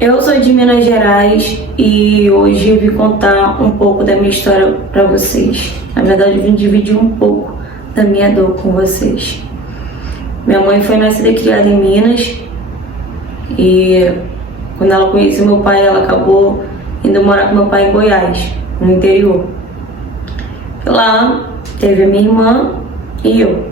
Eu sou de Minas Gerais e hoje eu vim contar um pouco da minha história para vocês. Na verdade, eu vim dividir um pouco da minha dor com vocês. Minha mãe foi nascida e criada em Minas e quando ela conheceu meu pai, ela acabou indo morar com meu pai em Goiás, no interior. Lá teve a minha irmã e eu.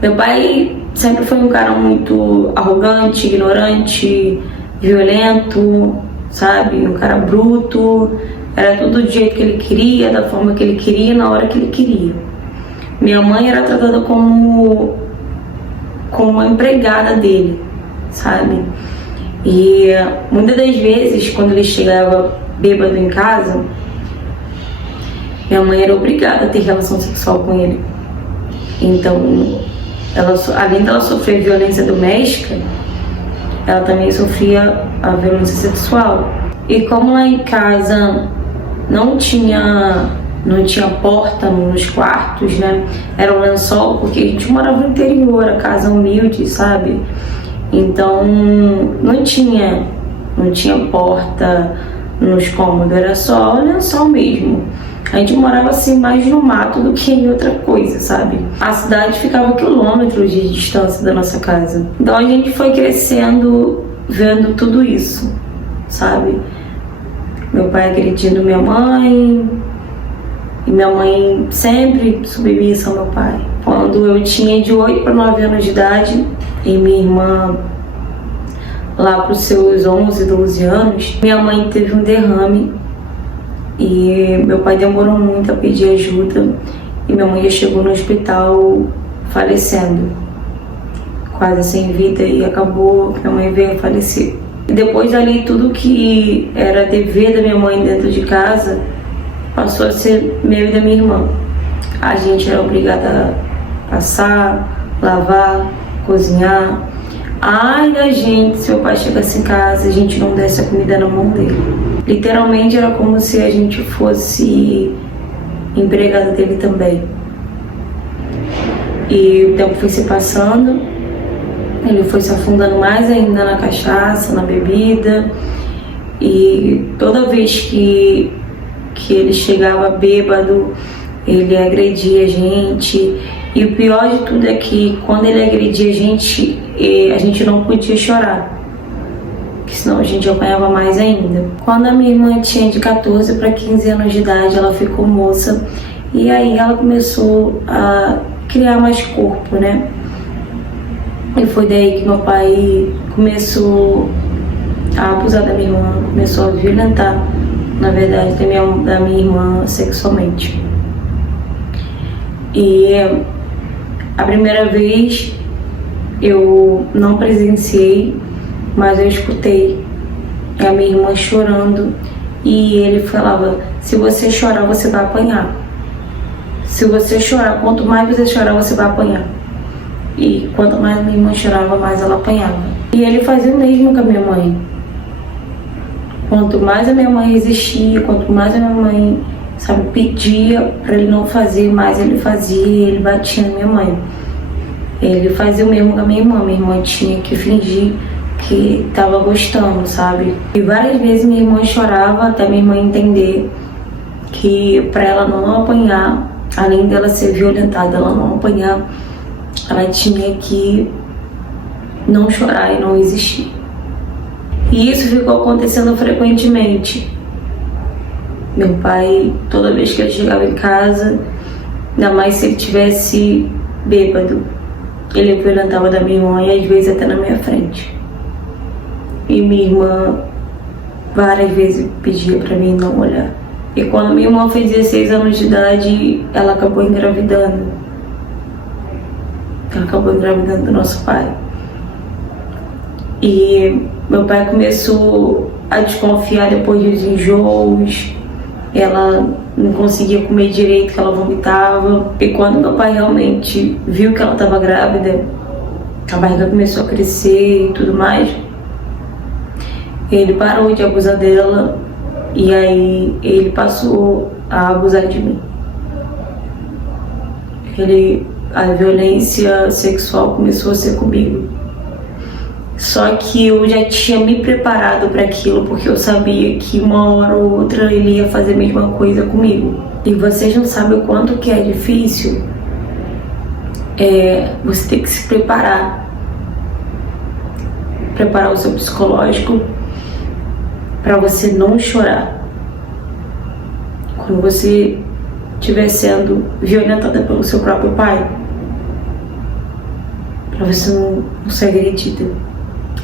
Meu pai sempre foi um cara muito arrogante, ignorante, violento, sabe? Um cara bruto. Era tudo do jeito que ele queria, da forma que ele queria, na hora que ele queria. Minha mãe era tratada como uma empregada dele, sabe? E muitas das vezes, quando ele chegava bêbado em casa, minha mãe era obrigada a ter relação sexual com ele. Então, além dela sofrer violência doméstica, ela também sofria a violência sexual. E como lá em casa não tinha porta nos quartos, né? Era um lençol, porque a gente morava no interior, a casa humilde, sabe? Então não tinha porta nos cômodos, era só o lençol mesmo. A gente morava assim mais no mato do que em outra coisa, sabe? A cidade ficava a quilômetros de distância da nossa casa. Então a gente foi crescendo vendo tudo isso, sabe? Meu pai agredindo minha mãe, e minha mãe sempre submissa ao meu pai. Quando eu tinha de 8 para 9 anos de idade, e minha irmã lá para os seus 11, 12 anos, minha mãe teve um derrame e meu pai demorou muito a pedir ajuda e minha mãe já chegou no hospital falecendo, quase sem vida, e acabou que minha mãe veio a falecer. E depois dali, tudo que era dever da minha mãe dentro de casa passou a ser meu e da minha irmã. A gente era obrigada a passar, lavar, cozinhar. Ai da gente, se meu pai chegasse em casa e a gente não desse a comida na mão dele. Literalmente era como se a gente fosse empregada dele também. E o tempo foi se passando, ele foi se afundando mais ainda na cachaça, na bebida. E toda vez que ele chegava bêbado, ele agredia a gente. E o pior de tudo é que quando ele agredia a gente não podia chorar, porque senão a gente apanhava mais ainda. Quando a minha irmã tinha de 14 para 15 anos de idade, ela ficou moça e aí ela começou a criar mais corpo, né? E foi daí que meu pai começou a abusar da minha irmã, começou a violentar, na verdade, da minha irmã sexualmente. E a primeira vez eu não presenciei, mas eu escutei a minha irmã chorando e ele falava: se você chorar, você vai apanhar. Se você chorar, quanto mais você chorar, você vai apanhar. E quanto mais minha irmã chorava, mais ela apanhava. E ele fazia o mesmo com a minha mãe. Quanto mais a minha mãe resistia, quanto mais a minha mãe, sabe, pedia para ele não fazer, mais ele fazia, e ele batia na minha mãe. Ele fazia o mesmo com a minha irmã tinha que fingir que estava gostando, sabe? E várias vezes minha irmã chorava até minha irmã entender que para ela não apanhar, além dela ser violentada, ela não apanhar, ela tinha que não chorar e não existir. E isso ficou acontecendo frequentemente. Meu pai, toda vez que ele chegava em casa, ainda mais se ele estivesse bêbado, ele violentava da minha irmã e às vezes até na minha frente. E minha irmã várias vezes pedia pra mim não olhar. E quando minha irmã fez 16 anos de idade, ela acabou engravidando. Ela acabou engravidando do nosso pai. E meu pai começou a desconfiar depois dos enjoos. Ela não conseguia comer direito, que ela vomitava. E quando meu pai realmente viu que ela estava grávida, a barriga começou a crescer e tudo mais, ele parou de abusar dela e aí ele passou a abusar de mim. A violência sexual começou a ser comigo. Só que eu já tinha me preparado para aquilo, porque eu sabia que uma hora ou outra ele ia fazer a mesma coisa comigo. E vocês não sabem o quanto que é difícil você ter que se preparar o seu psicológico para você não chorar quando você estiver sendo violentada pelo seu próprio pai, para você não ser agredida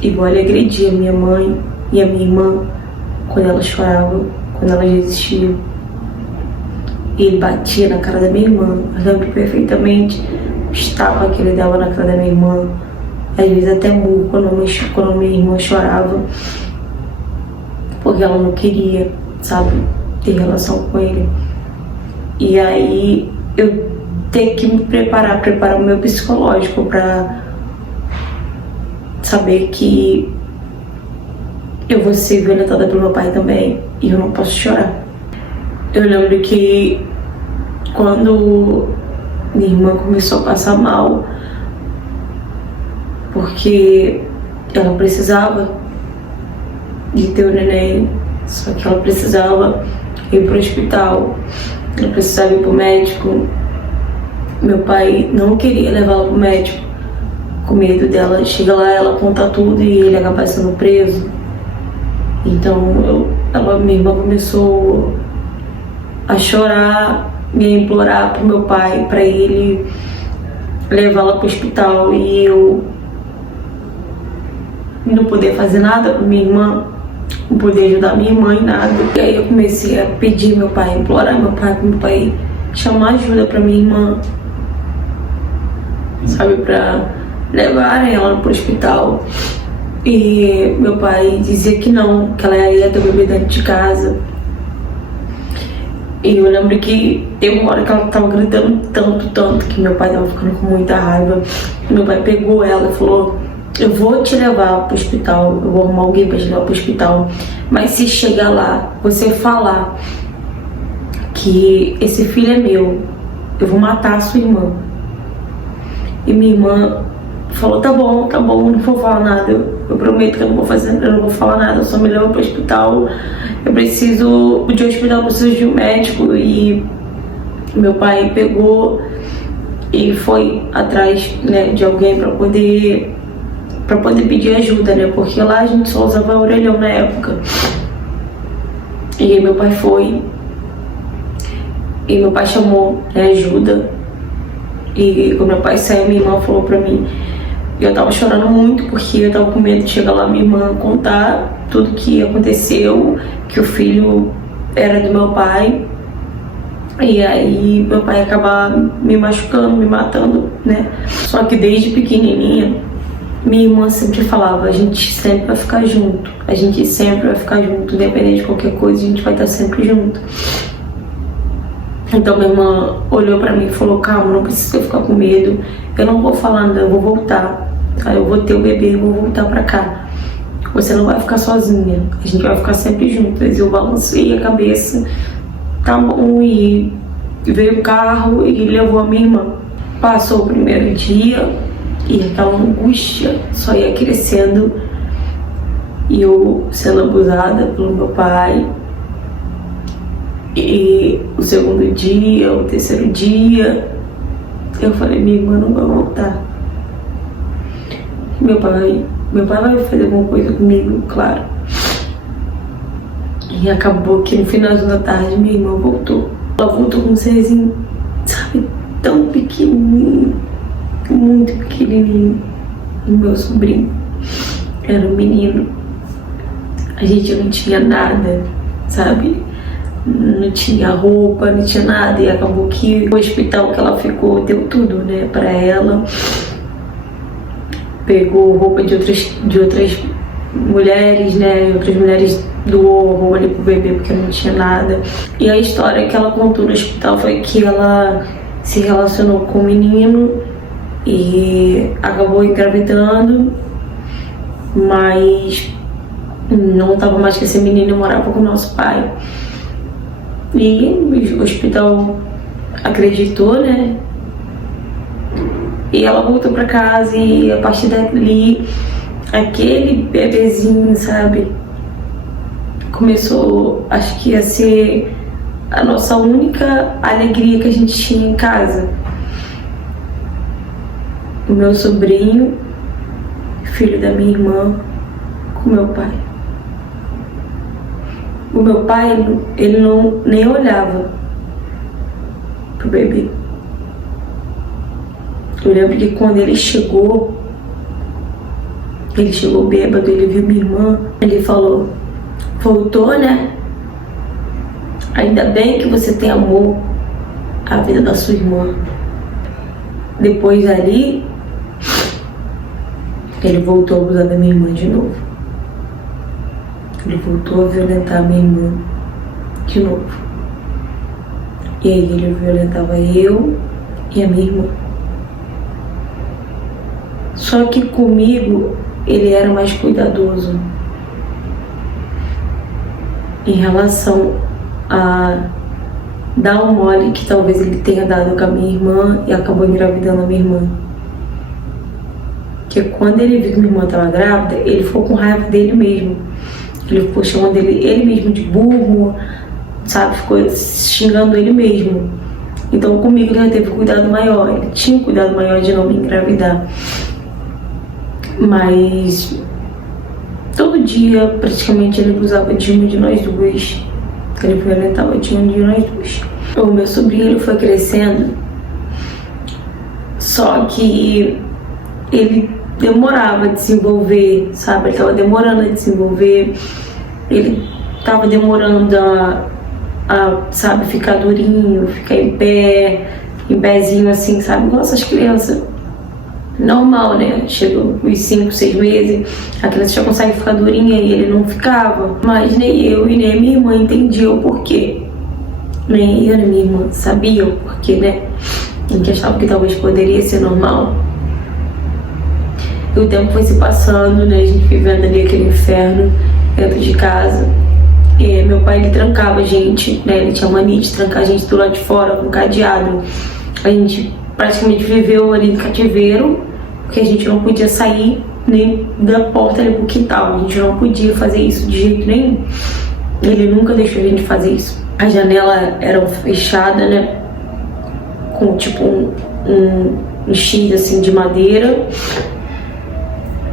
igual ele agredia a minha mãe e a minha irmã quando elas choravam, quando elas resistiam. Ele batia na cara da minha irmã, eu lembro perfeitamente os tapas que ele dava na cara da minha irmã, às vezes até murro quando a minha irmã chorava, porque ela não queria, sabe, ter relação com ele. E aí eu tenho que me preparar o meu psicológico para saber que eu vou ser violentada pelo meu pai também e eu não posso chorar. Eu lembro que quando minha irmã começou a passar mal, porque ela precisava de ter o neném, só que ela precisava ir para o hospital, ela precisava ir para o médico. Meu pai não queria levá-la para o médico, com medo dela chegar lá, ela contar tudo e ele acabar sendo preso. Então minha irmã começou a chorar e a implorar pro meu pai para ele levá-la para o hospital, e eu não poder fazer nada para minha irmã, não poder ajudar minha irmã em nada. E aí eu comecei a pedir meu pai, implorar meu pai chamar ajuda para minha irmã, sabe, para levar ela pro hospital. E meu pai dizia que não, que ela ia ter o bebê dentro de casa. E eu lembro que teve uma hora que ela tava gritando tanto, que meu pai tava ficando com muita raiva. Meu pai pegou ela e falou: eu vou te levar pro hospital, eu vou arrumar alguém pra te levar pro hospital, mas se chegar lá, você falar que esse filho é meu, eu vou matar a sua irmã. E minha irmã falou: tá bom, não vou falar nada, eu prometo que eu não vou falar nada, eu só me levo pro hospital, eu preciso de um hospital, eu preciso de um médico. E meu pai pegou e foi atrás, né, de alguém para poder pedir ajuda, né, porque lá a gente só usava orelhão na época. E aí meu pai foi, e meu pai chamou, né, ajuda. E quando meu pai saiu, minha irmã falou pra mim, eu tava chorando muito porque eu tava com medo de chegar lá, minha irmã contar tudo que aconteceu, que o filho era do meu pai, e aí meu pai acabar me machucando, me matando, né? Só que desde pequenininha, minha irmã sempre falava: a gente sempre vai ficar junto, independente de qualquer coisa, a gente vai estar sempre junto. Então minha irmã olhou pra mim e falou: calma, não precisa ficar com medo, eu não vou falar nada, eu vou voltar, tá? Eu vou ter o bebê e vou voltar pra cá, você não vai ficar sozinha, a gente vai ficar sempre juntas. Eu balancei a cabeça, tá bom, e veio o carro e levou a minha irmã. Passou o primeiro dia e aquela angústia só ia crescendo, e eu sendo abusada pelo meu pai. E o segundo dia, o terceiro dia, eu falei: minha irmã não vai voltar. Meu pai vai fazer alguma coisa comigo, claro. E acabou que no final da tarde minha irmã voltou. Ela voltou com um serzinho, sabe, tão pequenininho, muito pequenininho. O meu sobrinho era um menino. A gente não tinha nada, sabe? Não tinha roupa, não tinha nada. E acabou que o hospital que ela ficou deu tudo, né, pra ela. Pegou roupa de outras mulheres, né, outras mulheres doou roupa ali pro bebê porque não tinha nada. E a história que ela contou no hospital foi que ela se relacionou com um menino e acabou engravidando, mas não estava mais com esse menino e morava com o nosso pai. E o hospital acreditou, né? E ela voltou para casa, e a partir dali aquele bebezinho, sabe? Começou, acho que ia ser a nossa única alegria que a gente tinha em casa. O meu sobrinho, filho da minha irmã, com meu pai. O meu pai, ele não nem olhava pro bebê. Eu lembro que quando ele chegou bêbado, ele viu minha irmã, ele falou: voltou, né? Ainda bem que você tem amor à vida da sua irmã. Depois dali, ele voltou a abusar da minha irmã de novo. Ele voltou a violentar a minha irmã de novo. E aí ele violentava eu e a minha irmã. Só que comigo ele era mais cuidadoso em relação a dar um mole que talvez ele tenha dado com a minha irmã e acabou engravidando a minha irmã. Porque quando ele viu que minha irmã estava grávida, ele ficou com raiva dele mesmo. Ele ficou chamando ele mesmo de burro, sabe? Ficou xingando ele mesmo. Então comigo ele já teve cuidado maior. Ele tinha um cuidado maior de não me engravidar. Mas todo dia praticamente ele abusava de uma de nós duas. Ele violentava de uma de nós duas. O meu sobrinho ele foi crescendo, só que ele demorava a desenvolver, sabe? Ele tava demorando a desenvolver, ele tava demorando sabe, ficar durinho, ficar em pézinho assim, sabe? Igual essas crianças. Normal, né? Chegou uns 5, 6 meses, a criança já consegue ficar durinha e ele não ficava. Mas nem eu e nem minha irmã entendiam o porquê. Nem eu nem minha irmã sabiam o porquê, né? A gente achava que talvez poderia ser normal. E o tempo foi se passando, né? A gente vivendo ali aquele inferno dentro de casa. E meu pai, ele trancava a gente, né? Ele tinha mania de trancar a gente do lado de fora com cadeado. A gente praticamente viveu ali no cativeiro, porque a gente não podia sair nem da porta ali pro quintal. A gente não podia fazer isso de jeito nenhum. Ele nunca deixou a gente fazer isso. As janelas eram fechadas, né? Com tipo um X assim de madeira.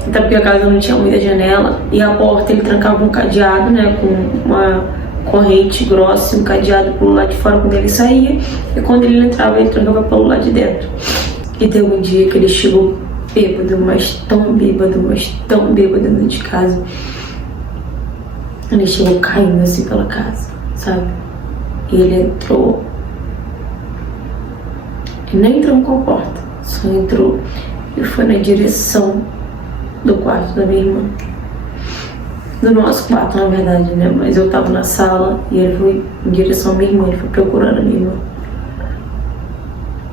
Até porque a casa não tinha muita janela. E a porta ele trancava um cadeado, né? Com uma corrente grossa, um cadeado pelo lado de fora quando ele saía. E quando ele entrava, ele trancava pelo lado de dentro. E teve um dia que ele chegou bêbado, mas tão bêbado dentro de casa. Ele chegou caindo assim pela casa, sabe? E ele entrou. Ele nem entrou com a porta, só entrou e foi na direção do quarto da minha irmã. Do nosso quarto, na verdade, né? Mas eu tava na sala e ele foi em direção à minha irmã, ele foi procurando a minha irmã.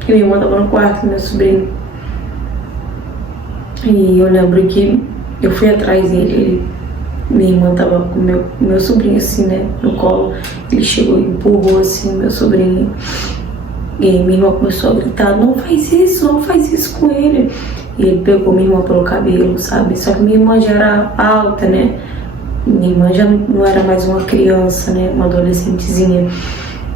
E minha irmã tava no quarto do meu sobrinho. E eu lembro que eu fui atrás dele, minha irmã tava com meu sobrinho assim, né, no colo. Ele chegou e empurrou assim meu sobrinho. E minha irmã começou a gritar: não faz isso com ele. E ele pegou minha irmã pelo cabelo, sabe? Só que minha irmã já era alta, né? Minha irmã já não era mais uma criança, né? Uma adolescentezinha.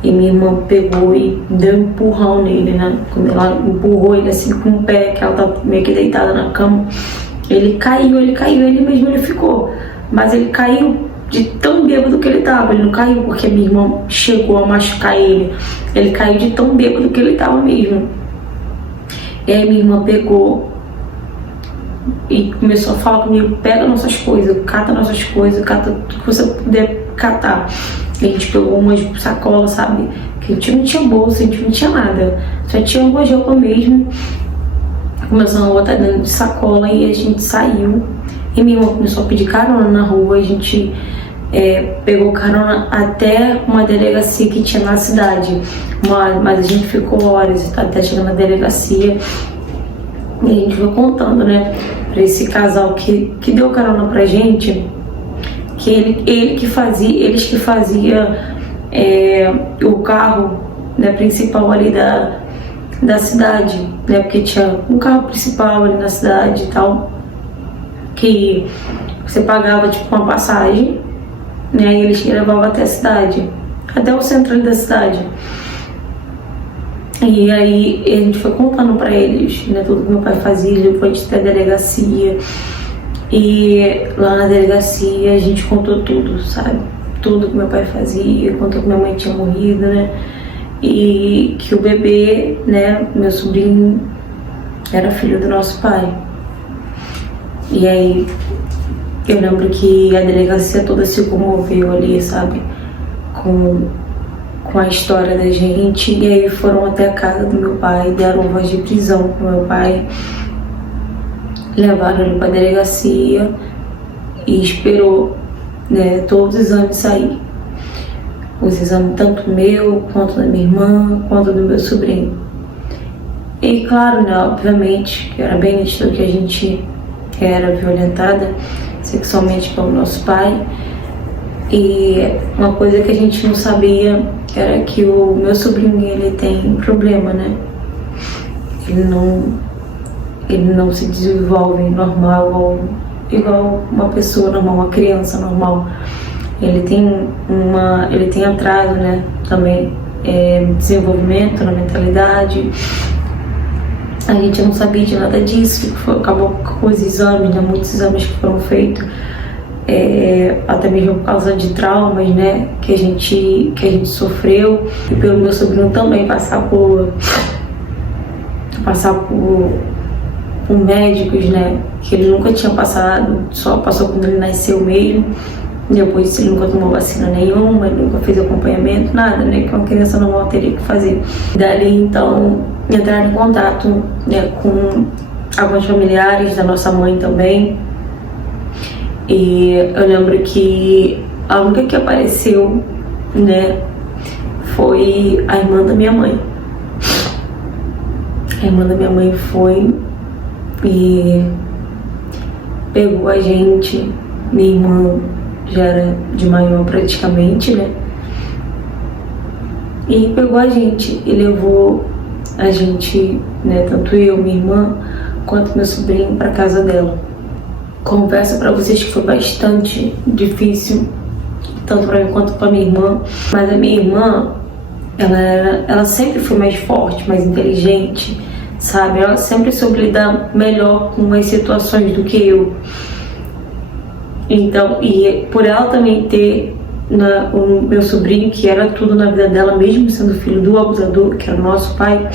E minha irmã pegou e deu um empurrão nele, né? Quando ela empurrou ele assim com o pé, que ela tava meio que deitada na cama. Ele caiu, ele mesmo ele ficou. Mas ele caiu de tão bêbado que ele tava. Ele não caiu porque minha irmã chegou a machucar ele. Ele caiu de tão bêbado que ele tava mesmo. E aí minha irmã pegou e começou a falar comigo: pega nossas coisas, cata nossas coisas, cata tudo que você puder catar. E a gente pegou umas sacolas, sabe? Que a gente não tinha bolsa, a gente não tinha nada. Só tinha uma roupa mesmo. Começamos a botar dentro de sacola e a gente saiu. E minha irmã começou a pedir carona na rua. A gente pegou carona até uma delegacia que tinha na cidade. Mas a gente ficou horas até chegar na delegacia. E a gente foi contando, né, pra esse casal que deu carona pra gente, que eles que faziam o carro, né, principal ali da cidade, né, porque tinha um carro principal ali na cidade e tal, que você pagava tipo uma passagem, né? E eles te levavam até a cidade, até o centro da cidade. E aí a gente foi contando pra eles, né, tudo que meu pai fazia. Ele foi até a delegacia. E lá na delegacia a gente contou tudo, sabe? Tudo que meu pai fazia, contou que minha mãe tinha morrido, né? E que o bebê, né, meu sobrinho, era filho do nosso pai. E aí eu lembro que a delegacia toda se comoveu ali, sabe? Com a história da gente. E aí foram até a casa do meu pai, deram voz de prisão pro meu pai, levaram ele pra delegacia e esperou, né, todos os exames sair. Os exames tanto meu, quanto da minha irmã, quanto do meu sobrinho. E claro, né, obviamente, que era bem nítido que a gente era violentada sexualmente pelo nosso pai. E uma coisa que a gente não sabia era que o meu sobrinho, ele tem problema, né? Ele não se desenvolve normal, igual uma pessoa normal, uma criança normal. Ele tem atraso, né? Também desenvolvimento na mentalidade. A gente não sabia de nada disso, acabou com os exames, né? Muitos exames que foram feitos, até mesmo por causa de traumas, né? Que a gente sofreu, e pelo meu sobrinho também passar por médicos, né? Que ele nunca tinha passado, só passou quando ele nasceu mesmo. Depois disso ele nunca tomou vacina nenhuma, ele nunca fez acompanhamento, nada, né? Que uma criança normal teria que fazer. Dali então entraram em contato, né, com alguns familiares da nossa mãe também. E eu lembro que a única que apareceu, né, foi a irmã da minha mãe. A irmã da minha mãe foi e pegou a gente. Minha irmã já era de maior praticamente, né? E pegou a gente e levou a gente, né, tanto eu, minha irmã, quanto meu sobrinho, para casa dela. Confesso para vocês que foi bastante difícil, tanto para mim quanto para minha irmã. Mas a minha irmã, ela sempre foi mais forte, mais inteligente, sabe? Ela sempre soube lidar melhor com as situações do que eu. Então, e por ela também ter o meu sobrinho, que era tudo na vida dela, mesmo sendo filho do abusador, que era o nosso pai,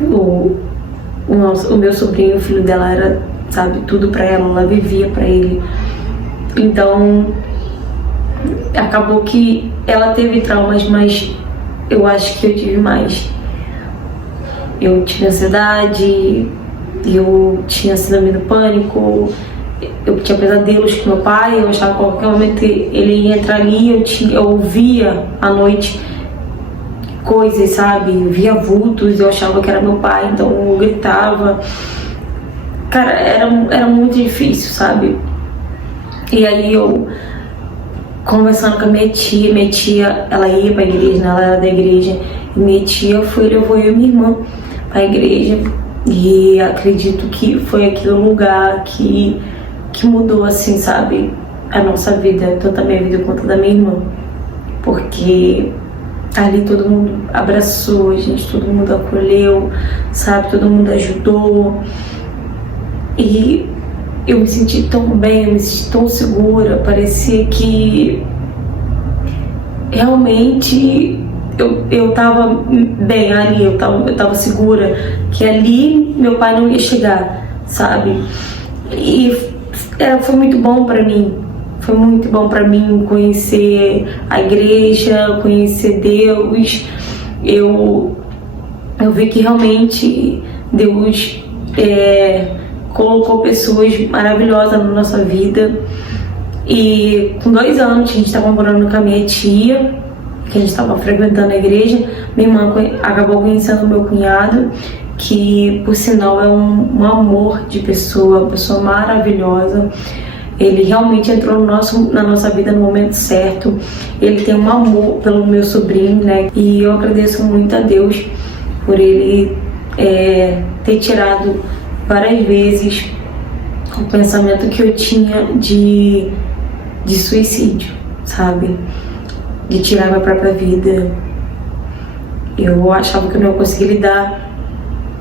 o meu sobrinho, o filho dela, era, sabe, tudo pra ela vivia pra ele. Então, acabou que ela teve traumas, mas eu acho que eu tive mais. Eu tinha ansiedade, eu tinha síndrome do pânico, eu tinha pesadelos com meu pai. Eu achava que a qualquer momento ele ia entrar ali. Eu ouvia à noite coisas, sabe? Eu via vultos, eu achava que era meu pai, então eu gritava. Cara, era muito difícil, sabe? E aí eu, conversando com a minha tia, ela ia pra igreja, né? Ela era da igreja, e minha tia levou eu e minha irmã pra igreja. E acredito que foi aquele lugar que mudou, assim, sabe, a nossa vida, tanto a minha vida quanto a da minha irmã. Porque ali todo mundo abraçou a gente, todo mundo acolheu, sabe, todo mundo ajudou. E eu me senti tão bem, eu me senti tão segura. Parecia que realmente eu tava bem ali, eu tava segura, que ali meu pai não ia chegar, sabe? E foi muito bom pra mim. Foi muito bom pra mim conhecer a igreja, conhecer Deus. Eu vi que realmente Deus colocou pessoas maravilhosas na nossa vida. E com 2 anos a gente estava morando com a minha tia, que a gente estava frequentando a igreja. Minha irmã acabou conhecendo o meu cunhado, que por sinal é um amor de pessoa, uma pessoa maravilhosa. Ele realmente entrou na nossa vida no momento certo. Ele tem um amor pelo meu sobrinho, né? E eu agradeço muito a Deus por ele ter tirado várias vezes o pensamento que eu tinha de suicídio, sabe? De tirar minha própria vida. Eu achava que eu não ia conseguir lidar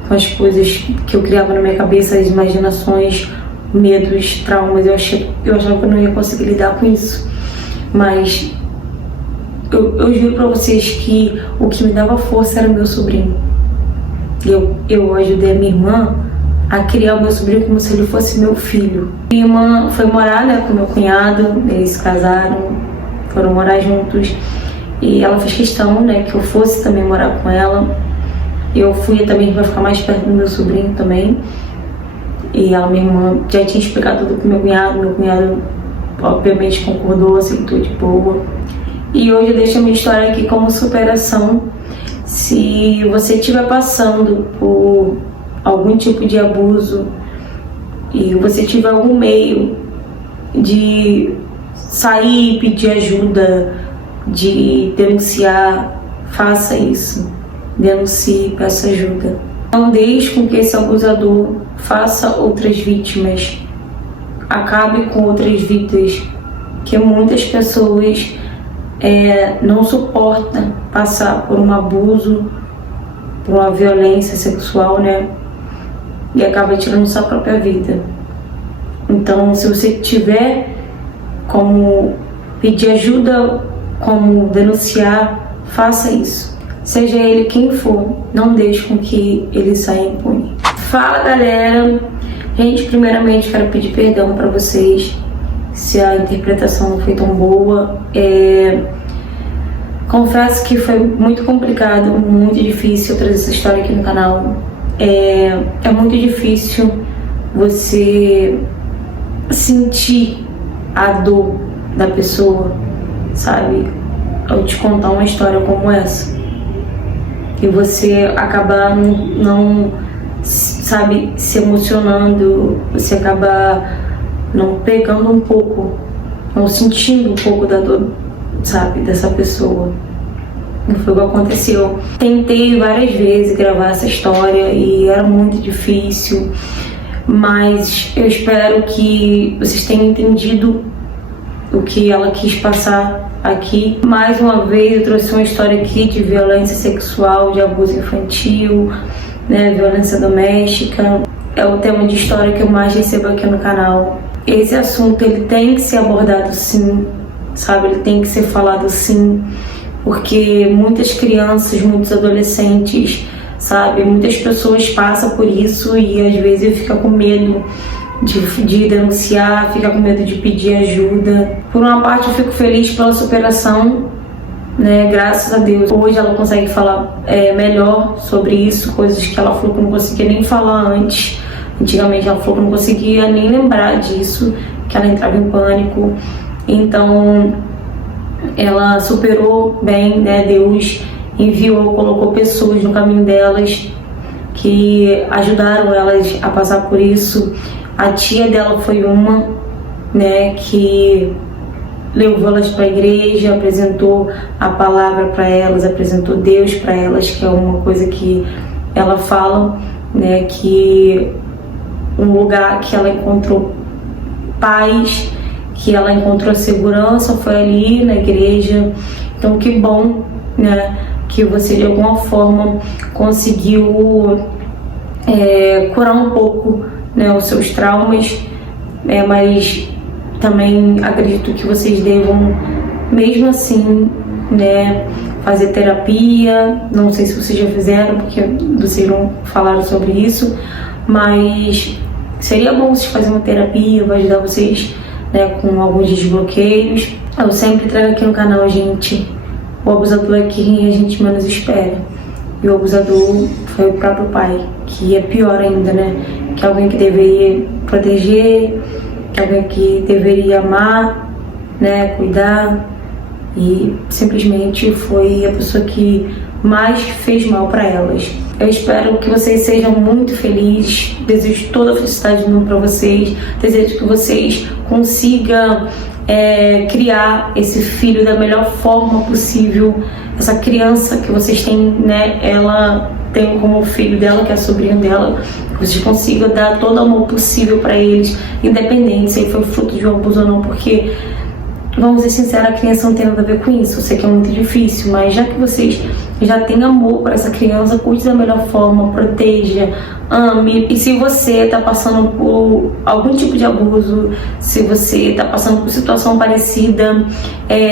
com as coisas que eu criava na minha cabeça, as imaginações, medos, traumas. Eu achava que eu não ia conseguir lidar com isso. Mas eu juro pra vocês que o que me dava força era meu sobrinho. Eu ajudei a minha irmã a criar o meu sobrinho como se ele fosse meu filho. Minha irmã foi morar, né, com meu cunhado, eles se casaram, foram morar juntos. E ela fez questão, né, que eu fosse também morar com ela. Eu fui também para ficar mais perto do meu sobrinho também. E ela, minha irmã, já tinha explicado tudo pro meu cunhado obviamente concordou, aceitou de boa. E hoje eu deixo a minha história aqui como superação. Se você estiver passando por algum tipo de abuso e você tiver algum meio de sair, pedir ajuda, de denunciar, faça isso. Denuncie, peça ajuda. Não deixe com que esse abusador faça outras vítimas, acabe com outras vidas, que muitas pessoas não suportam passar por um abuso, por uma violência sexual, né? E acaba tirando sua própria vida. Então, se você tiver como pedir ajuda, como denunciar, faça isso. Seja ele quem for, não deixe com que ele saia impune. Fala, galera! Gente, primeiramente quero pedir perdão para vocês se a interpretação não foi tão boa. Confesso que foi muito complicado, muito difícil trazer essa história aqui no canal. É muito difícil você sentir a dor da pessoa, sabe? Ao te contar uma história como essa. E você acabar não sabe, se emocionando, você acaba não pegando um pouco, não sentindo um pouco da dor, sabe, dessa pessoa. E foi o que aconteceu. Tentei várias vezes gravar essa história e era muito difícil, mas eu espero que vocês tenham entendido o que ela quis passar aqui. Mais uma vez eu trouxe uma história aqui de violência sexual, de abuso infantil, né, violência doméstica. É o tema de história que eu mais recebo aqui no canal. Esse assunto ele tem que ser abordado sim, sabe? Ele tem que ser falado sim, porque muitas crianças, muitos adolescentes, sabe? Muitas pessoas passam por isso e às vezes fica com medo de denunciar, fica com medo de pedir ajuda. Por uma parte eu fico feliz pela superação, né? Graças a Deus. Hoje ela consegue falar melhor sobre isso, coisas que ela falou que não conseguia nem falar antes. Antigamente ela falou que não conseguia nem lembrar disso, que ela entrava em pânico. Então ela superou bem, né? Deus enviou, colocou pessoas no caminho delas que ajudaram elas a passar por isso. A tia dela foi uma, né, que levou elas para a igreja, apresentou a palavra para elas, apresentou Deus para elas, que é uma coisa que ela fala, né, que um lugar que ela encontrou paz, que ela encontrou segurança, foi ali na igreja. Então que bom, né, que você de alguma forma conseguiu curar um pouco, né, os seus traumas, mas também acredito que vocês devam, mesmo assim, né, fazer terapia. Não sei se vocês já fizeram, porque vocês não falaram sobre isso, mas seria bom vocês fazerem uma terapia, vai ajudar vocês, né, com alguns desbloqueios. Eu sempre trago aqui no canal, gente, o abusador é quem a gente menos espera. E o abusador foi o próprio pai, que é pior ainda, né? Que é alguém que deveria proteger, que é alguém que deveria amar, né? Cuidar. E simplesmente foi a pessoa que mais fez mal para elas. Eu espero que vocês sejam muito felizes. Desejo toda a felicidade do mundo para vocês. Desejo que vocês consigam criar esse filho da melhor forma possível. Essa criança que vocês têm, né, ela tem como filho dela, que é sobrinho dela, que vocês consigam dar todo o amor possível para eles, independente se foi fruto de um abuso ou não, porque, vamos ser sinceros, a criança não tem nada a ver com isso. Eu sei que é muito difícil, mas já que vocês já têm amor para essa criança, cuide da melhor forma, proteja, ame. E se você está passando por algum tipo de abuso, se você está passando por situação parecida,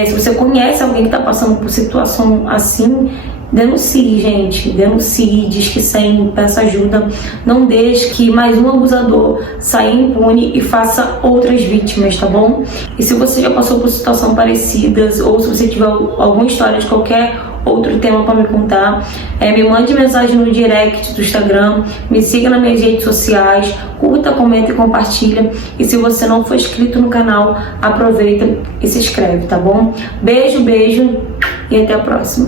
se você conhece alguém que está passando por situação assim, denuncie, gente, denuncie, diz que sim, peça ajuda. Não deixe que mais um abusador saia impune e faça outras vítimas, tá bom? E se você já passou por situações parecidas, ou se você tiver alguma história de qualquer outro tema para me contar, me mande mensagem no direct do Instagram, me siga nas minhas redes sociais, curta, comenta e compartilha. E se você não for inscrito no canal, aproveita e se inscreve, tá bom? Beijo, beijo e até a próxima.